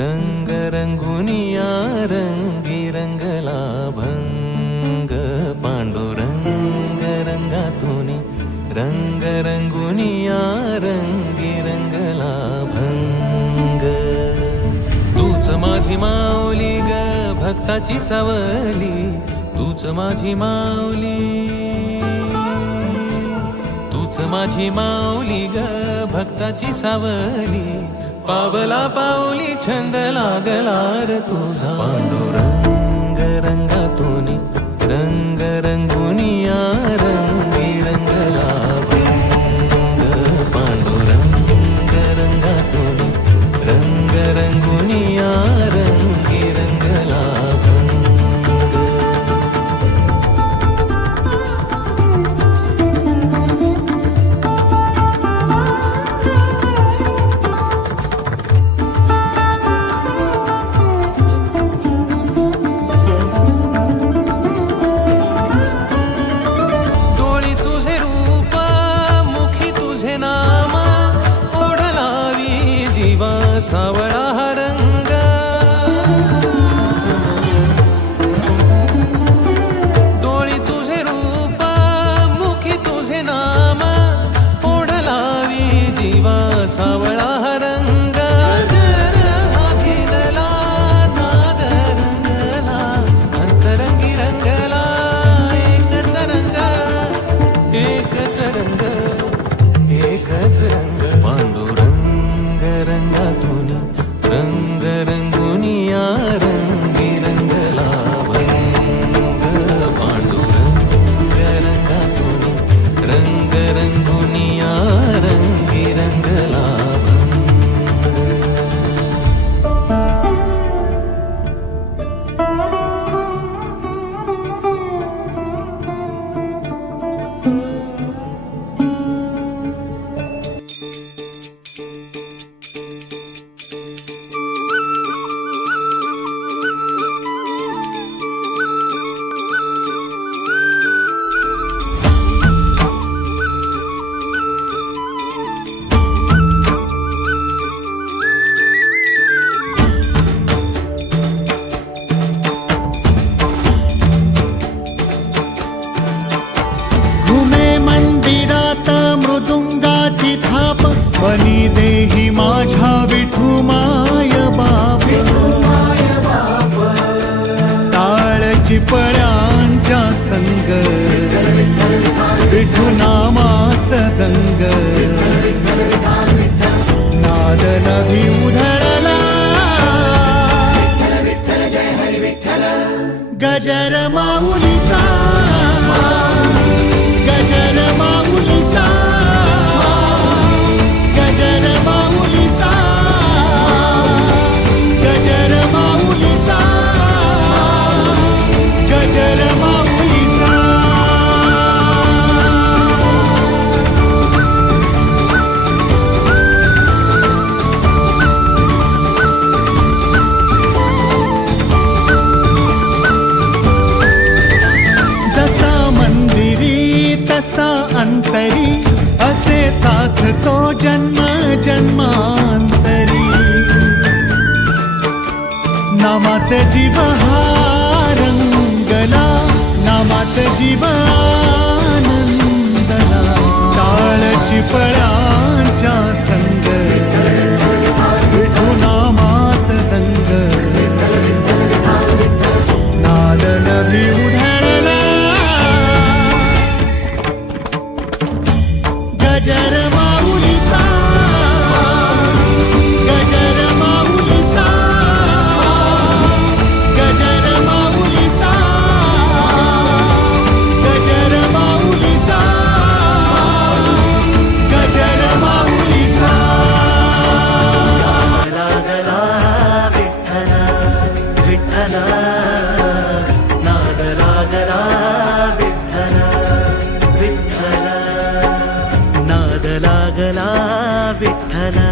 रंग रंगुनिया रंगी रंगला भंग पांडुरंग रंगातुनी रंग रंगुनिया रंगी रंगला भंग तूच माझी माऊली ग भक्ताची सावली तूच माझी माऊली तूच माझी माऊली ग भक्ताची सावली पावला पाऊली छंद लागला रे तुझा पांडुरंग रंगातुनी रंग रंगुनिया रंगी रंगला भंग पांडुरंग रंगातुनी रंग रंगुनिया रंगी रंगला सावळा हा रंग डोळी तुझे रूप मुखी तुझे नाम ओढ लावी जीवा सावळा हा रंग हा भिनला नाद रंगला अंतरंगी रंगला एकच रंग एकच रंग एकच रंग पांडुरंग रंगातुनी रंग रंगुनिया रंगी रंगला भंग पांडुरंग रंगातुनी रंग रंगुनिया रंगी रंगला बनी देही माझ्या विठू माय बाप टाळची पळ्यांच्या संग विठू नामात दंग नाद नभी उधळला गजर माऊलीचा गजर माऊलीचा गजर माऊलीचा गजर माऊलीचा गजर माऊलीचा जसा मंदिरी तसा अंतरी असे साथ तो जन्म जन्मांतरी नामात जीव हा रंगला नामात जीव आनंदला टाळची पळांच्या संग विठू नामात दंग नाद नभी उधळला गजर माऊलीचा गजर माऊलीचा गजर माऊलीचा गजर माऊलीचा गजर माऊलीचा लागला विठ्ठला विठ्ठला नाद लागला विठ्ठला विठ्ठला नाद लागला विठ्ठला